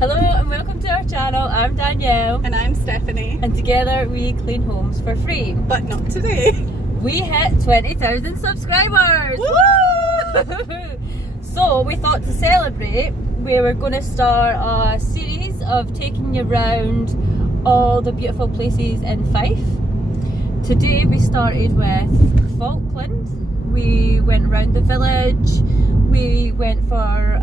Hello and welcome to our channel. I'm Danielle. And I'm Stephanie. And together we clean homes for free. But not today. We hit 20,000 subscribers! Woo! So we thought to celebrate, we were going to start a series of taking you around all the beautiful places in Fife. Today we started with Falkland. We went around the village. We went for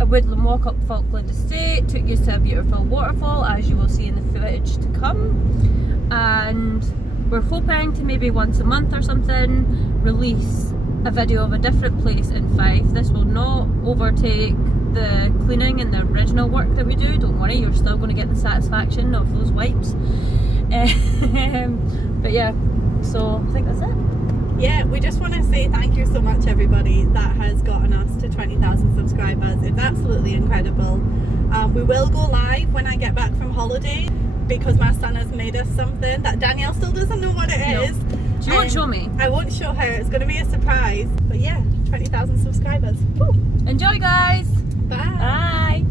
a woodland walk up Falkland Estate, took you to a beautiful waterfall, as you will see in the footage to come. And we're hoping to maybe once a month or something release a video of a different place in Fife. This will not overtake the cleaning and the original work that we do. Don't worry, you're still going to get the satisfaction of those wipes. But yeah, so I think that's it. Yeah, we just want to say thank you so much, everybody, that has gotten us to 20,000 subscribers. It's absolutely incredible. We will go live when I get back from holiday because my son has made us something that Danielle still doesn't know what it is. She won't show me. I won't show her. It's going to be a surprise. But yeah, 20,000 subscribers. Woo. Enjoy, guys. Bye. Bye.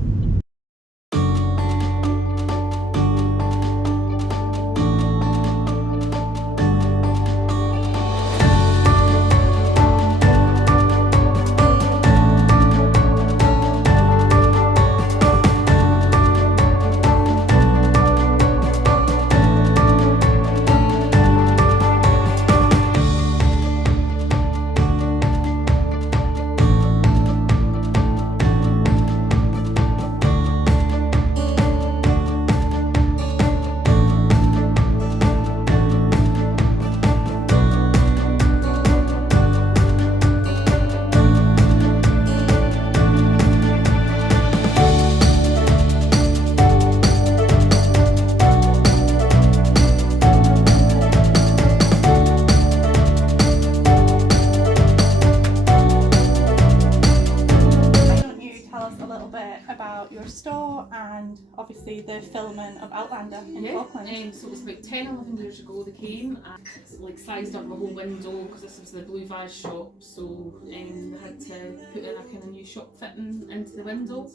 About your store and obviously the filming of Outlander in Falkland. So it was about 10, 11 years ago they came and like sized up my whole window because this was the Blue Vase shop, so they had to put in a kind of new shop fitting into the window.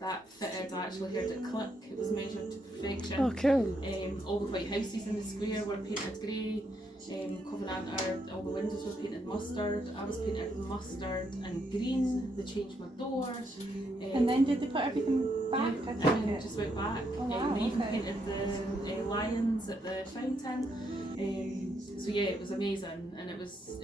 That fitted, I actually heard it click, it was measured to perfection. Oh, cool. All the white houses in the square were painted grey. Covenanter, all the windows were painted mustard. I was painted mustard and green. They changed my doors. And then did they put everything back? Yeah, and it just went back. Oh, wow, we even okay. painted the lions at the fountain. So yeah, it was amazing, and it was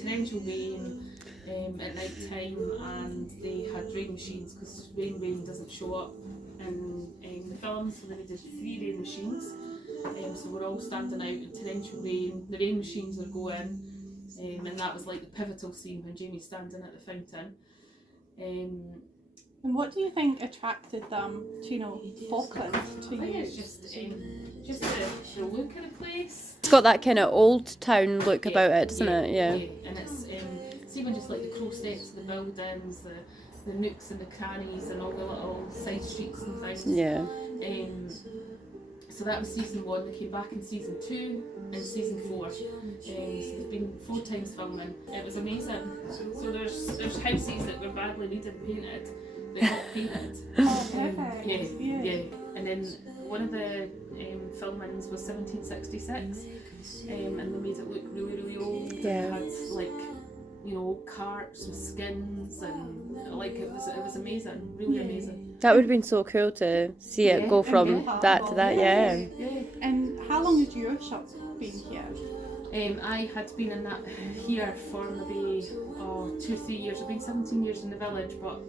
torrential rain at night time, and they had rain machines because rain doesn't show up in the film, so they needed 3 rain machines. So we're all standing out in torrential rain, the rain machines are going, and that was like the pivotal scene when Jamie's standing at the fountain. And what do you think attracted them to, Falkland to you? I think it's just the look of the place. It's got that kind of old town look about it, doesn't it? Yeah. And it's even just like the crow steps of the buildings, the nooks and the crannies and all the little side streets and things. Yeah. So that was season 1. They came back in season 2 and season 4. So they've been 4 times filming. It was amazing. So there's houses that were badly needed painted. They got painted. Oh, perfect. Yeah. And then one of the filmings was 1766, and they made it look really, really old. Yeah. It had like, carts with skins, and like it was amazing, really amazing. That would have been so cool to see it go from that to that, yeah. And how long has your shop been here? I had been in that here for maybe 2-3 years. I've been 17 years in the village, but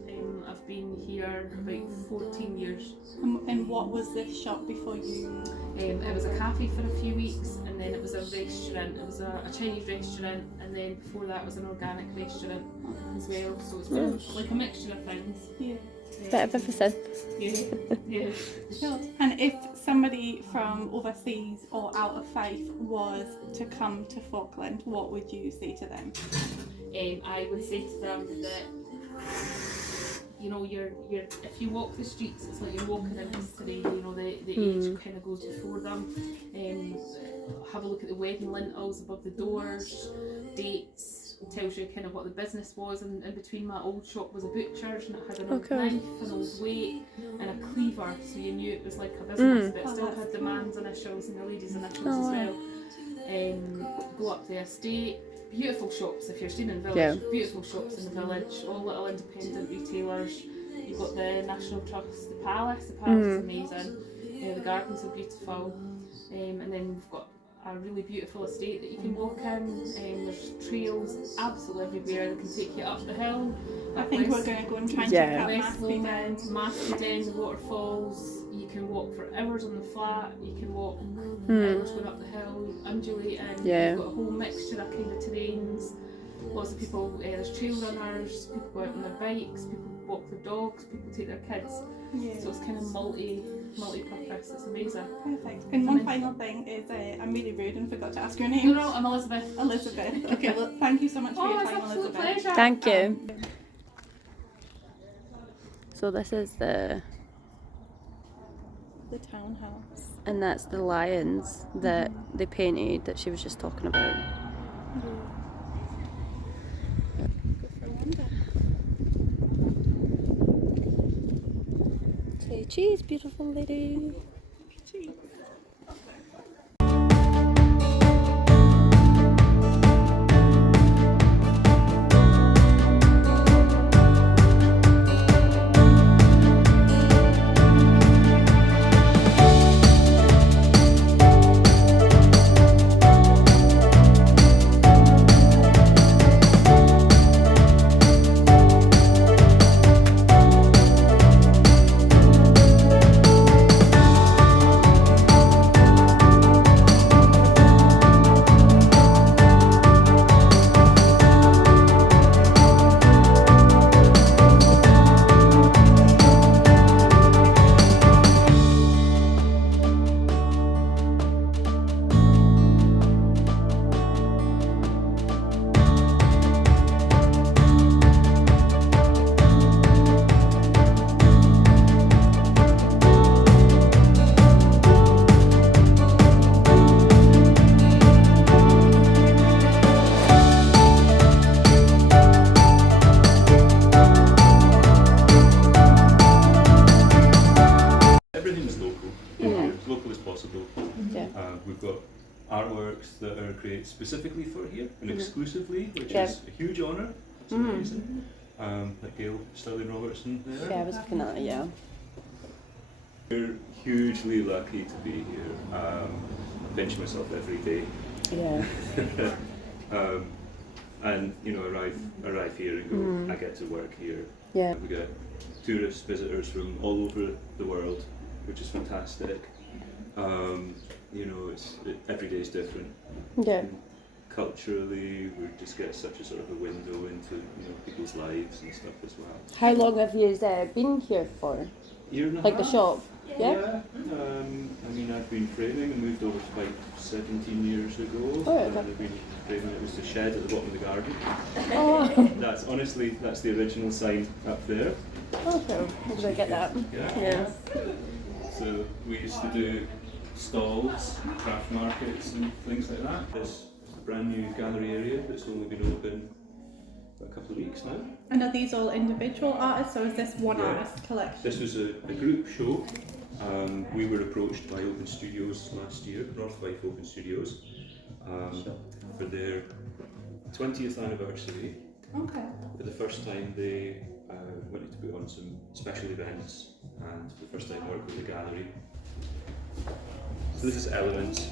I've been here about 14 years. And what was this shop before you? It was a cafe for a few weeks, and then it was a restaurant. It was a Chinese restaurant, and then before that was an organic restaurant as well. So it's been like a mixture of things. Yeah. Bit of everything. Yeah. Sure. And if somebody from overseas or out of Fife was to come to Falkland, what would you say to them? I would say to them that you're if you walk the streets, it's like you're walking in history. The age kind of goes before them. Have a look at the wedding lintels above the doors, dates. tells you kind of what the business was, and in between my old shop was a butcher's, and it had an old Okay. knife, an old weight, and a cleaver, so you knew it was like a business, but it still had the man's initials and the lady's initials as well. Go up the estate, beautiful shops if you're staying in the village, beautiful shops in the village, all little independent retailers. You've got the National Trust, the palace is amazing, the gardens are beautiful, and then we've got a really beautiful estate that you can walk in, there's trails absolutely everywhere that can take you up the hill. I think we're going to go and try and check out Maspie Den. Maspie Den, the waterfalls. You can walk for hours on the flat, you can walk hours going up the hill, undulating. You've got a whole mixture of kind of terrains. Lots of people, there's trail runners, people go out on their bikes, people walk their dogs, people take their kids. So it's kind of multi-purpose, it's amazing. Perfect. And one final thing is, I'm really rude and forgot to ask your name. No, I'm Elisabeth. Elisabeth. Okay, well, thank you so much for your time, Elisabeth. Pleasure. Thank you. So this is the townhouse. And that's the lions that they painted that she was just talking about. Say cheese, beautiful lady. Cheese. We've got artworks that are created specifically for here and exclusively, which is a huge honour. It's amazing. Like Gail Sterling Robertson there. Yeah, I was looking at it, We're hugely lucky to be here. I pinch myself every day. And you know, arrive here and go. I get to work here. We get tourist visitors from all over the world, which is fantastic. You know, every day is different. Culturally, we just get such a sort of a window into people's lives and stuff as well. How long have you been here for? Year and a like half. The shop? Yeah. I mean, I've been framing and moved over to Fife 17 years ago. Oh, and I've been framing. It was the shed at the bottom of the garden. Oh. That's the original sign up there. Okay, we're gonna get that. Yeah. So we used to do stalls, craft markets and things like that. This is a brand new gallery area that's only been open for a couple of weeks now. And are these all individual artists, or is this one artist collection? This was a group show. We were approached by Open Studios last year, North Fife Open Studios, for their 20th anniversary. Okay. For the first time they wanted to put on some special events, and for the first time work with the gallery. So this is Elements.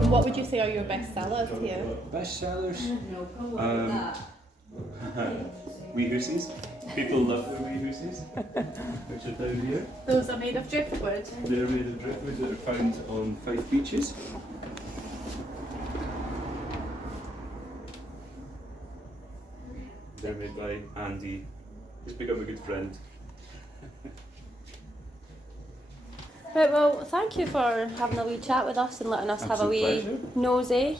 And what would you say are your best sellers here? Best sellers? Wee hoosies. People love the wee hoosies, which are down here. Those are made of driftwood? They're made of driftwood that are found on Fife beaches. They're made by Andy, who's become a good friend. Right, well, thank you for having a wee chat with us and letting us have a Absolute wee pleasure. nosy.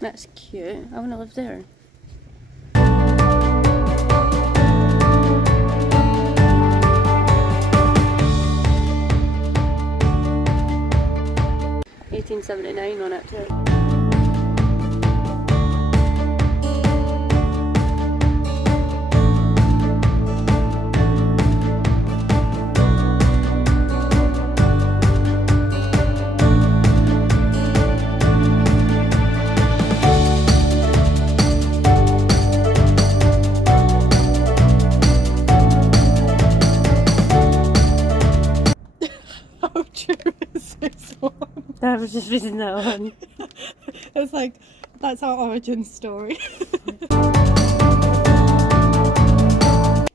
That's cute. I want to live there. $18.79 on it too. How true is this one? I was just reading that one. It's like, that's our origin story.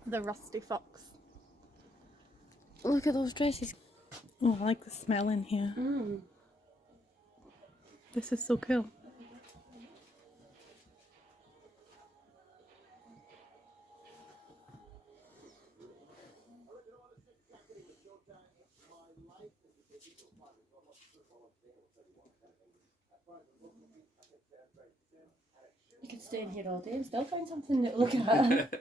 The rusty fox. Look at those dresses. Oh, I like the smell in here. This is so cool. You could stay in here all day and still find something to look at.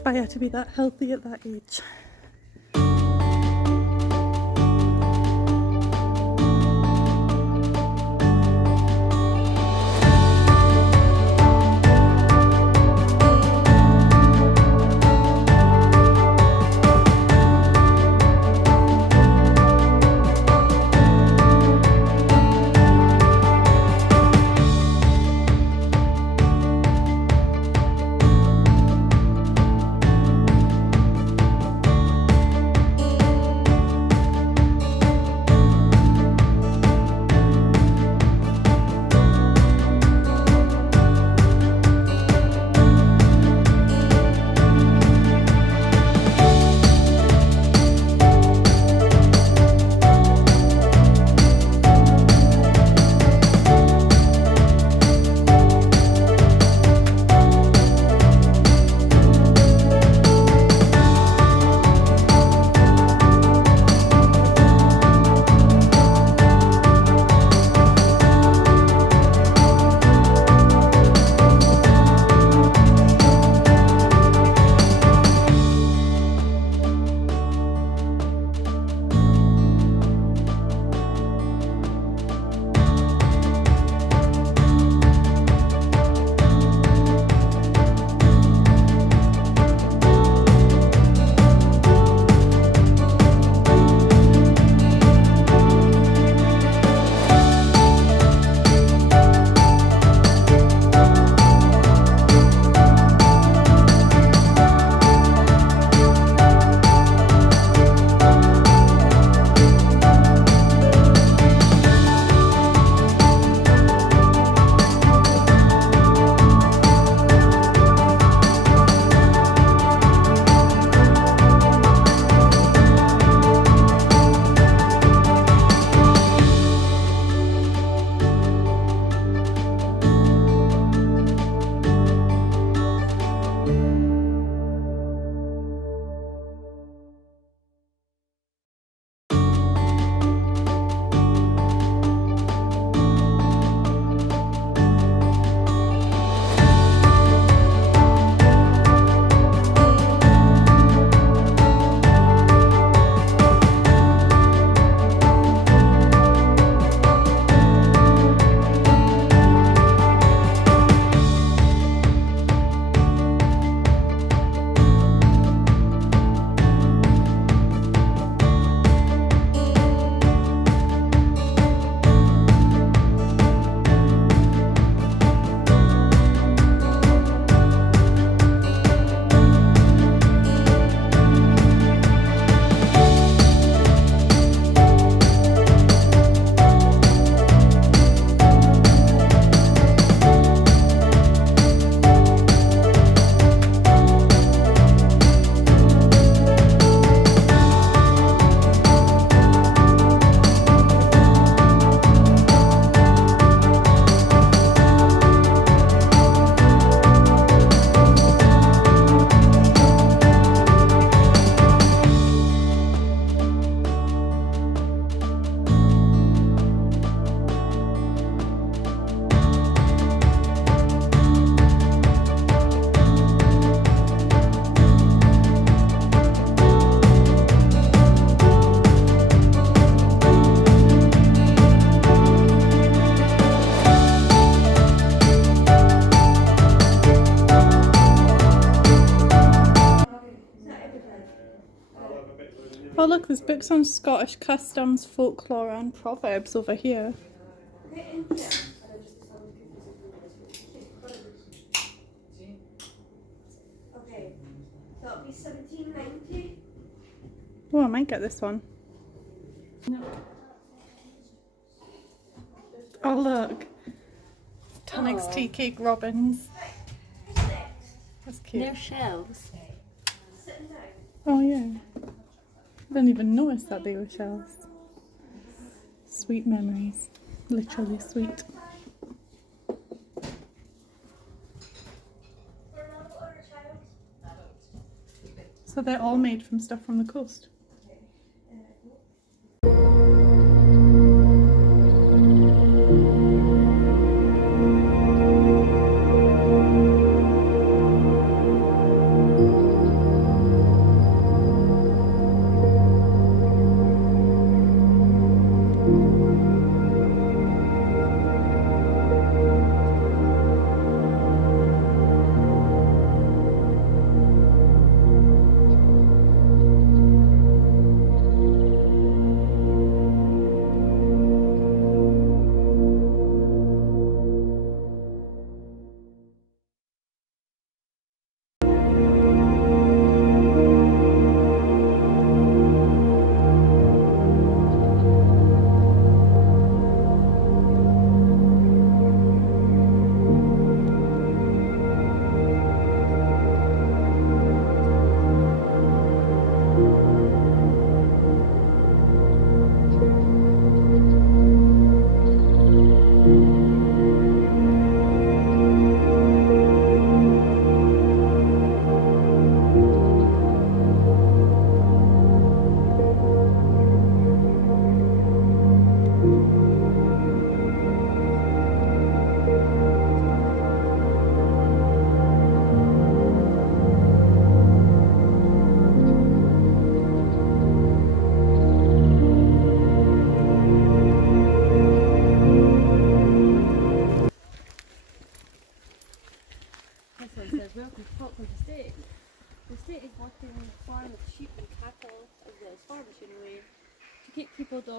aspire to be that healthy at that age. Oh look, there's books on Scottish customs, folklore and proverbs over here. Okay, that'll be 1790. Oh, I might get this one. Oh look, Tunnock's tea cake robins. That's cute. They're shells. Oh yeah. I didn't even notice that they were shells. Sweet memories. Literally sweet. So they're all made from stuff from the coast.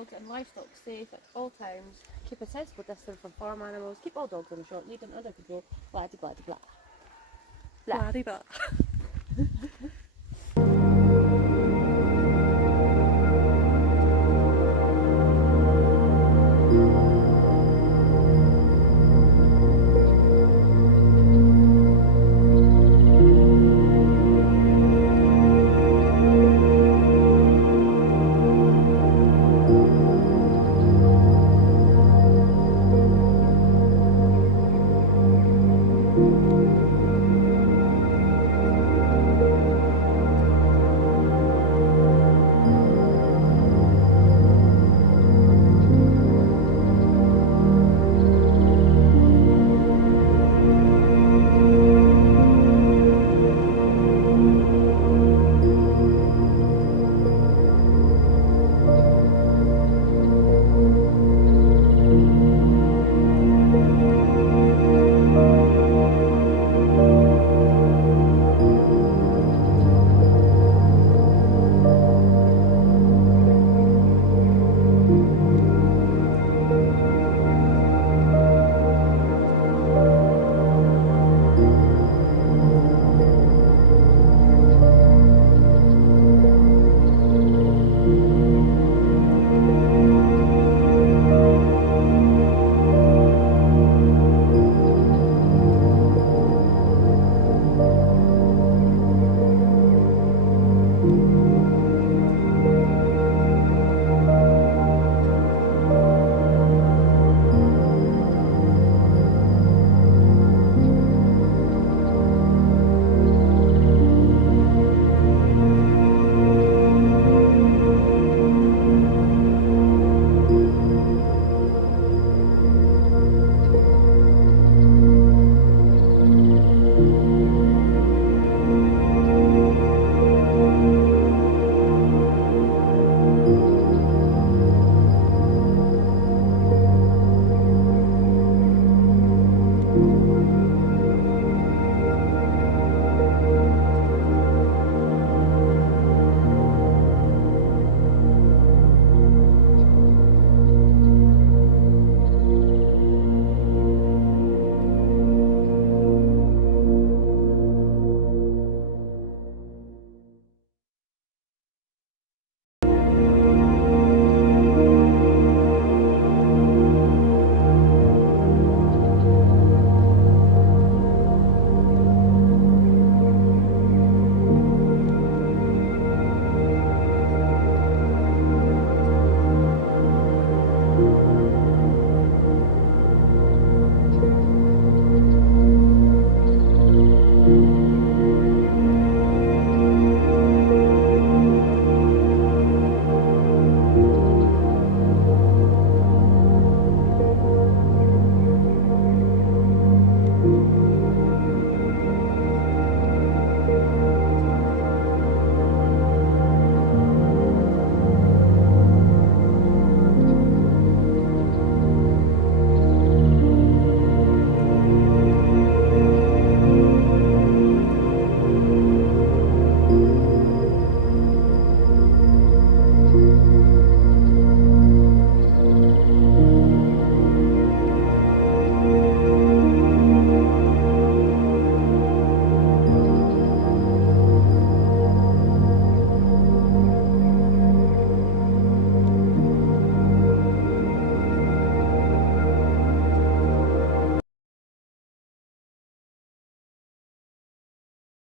dogs and livestock safe at all times. Keep a sensible distance from farm animals. Keep all dogs on a short lead and under control. Blah de blah de blah. Blah. Blah, blah.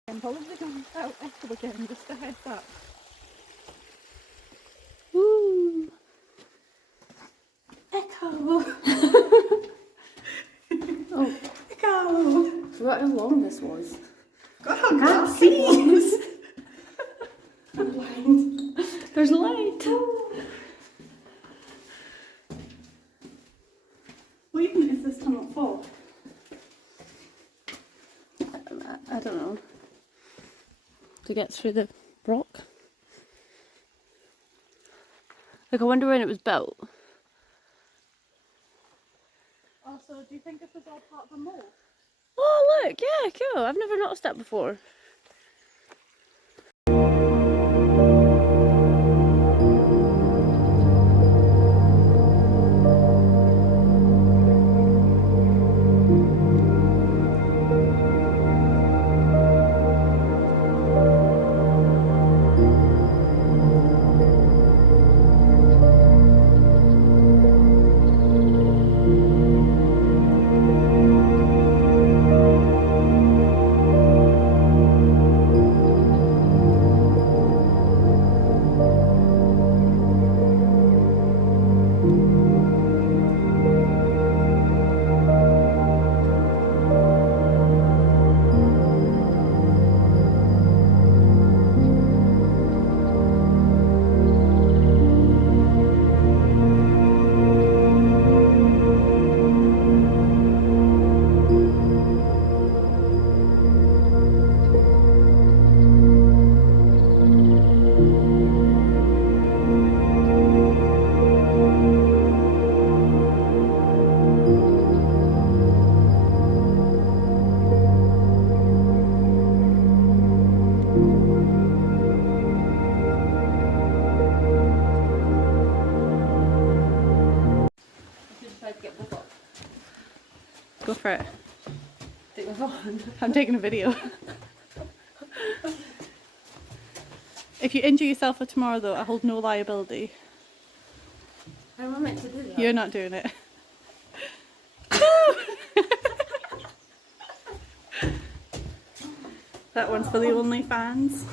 I'm probably going out echo again, just a heads up. Woo! Echo! Oh, Echo! forgot how long this was. God, I can't see! I'm blind. There's light! What even is this tunnel for? I don't know. To get through the rock. Like, I wonder when it was built. Also, do you think this is all part of a mole? Oh, look, yeah, cool. I've never noticed that before. Go for it. Take my phone. I'm taking a video. If you injure yourself for tomorrow though, I hold no liability. How am I meant to do that? You're not doing it. That one's for the OnlyFans.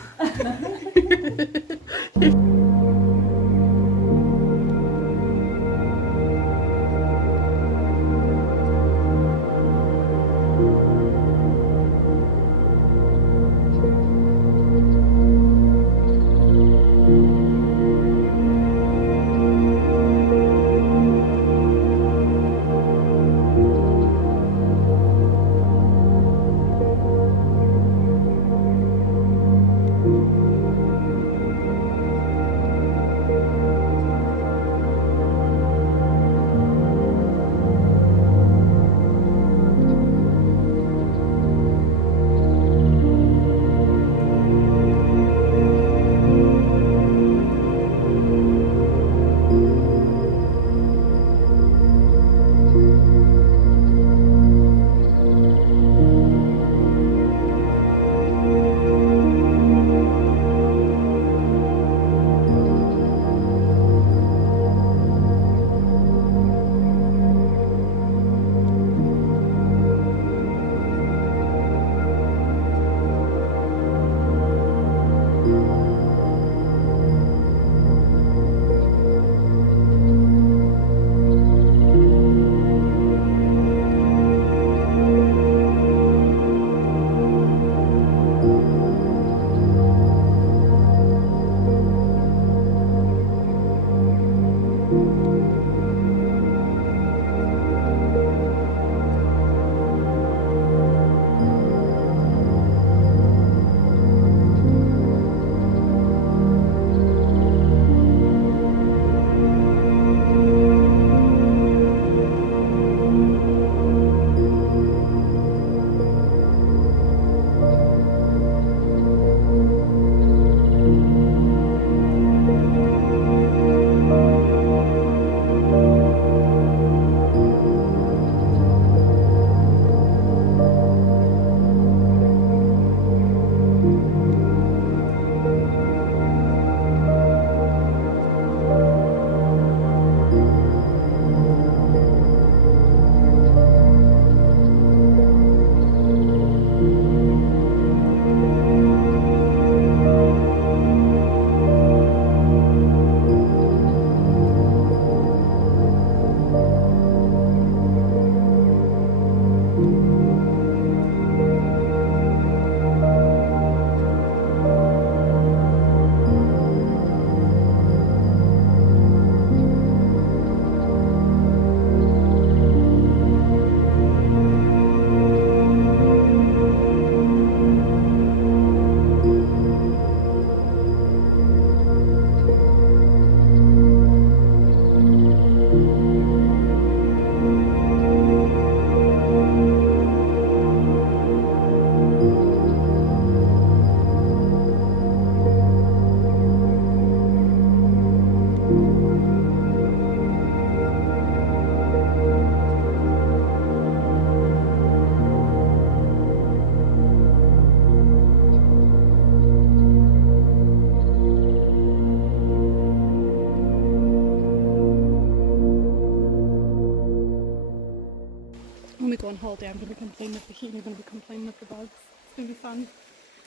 on holiday, I'm going to be complaining with the heat and you're going to be complaining with the bugs. It's going to be fun.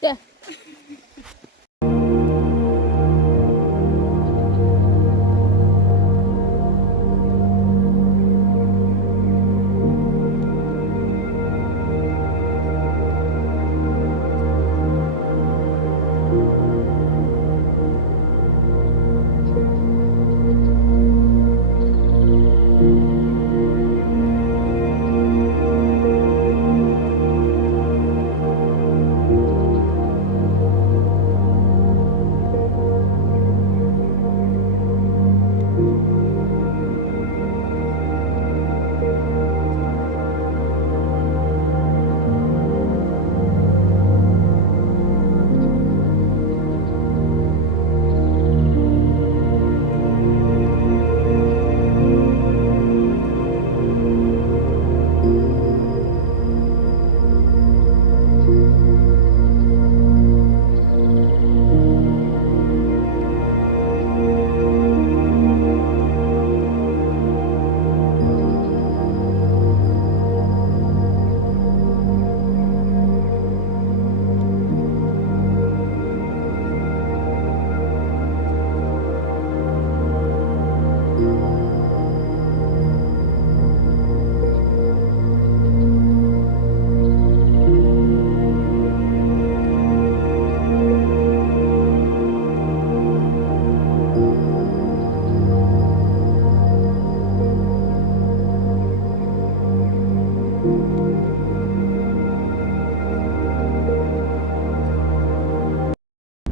Yeah.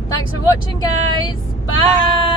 Thanks for watching, guys. Bye.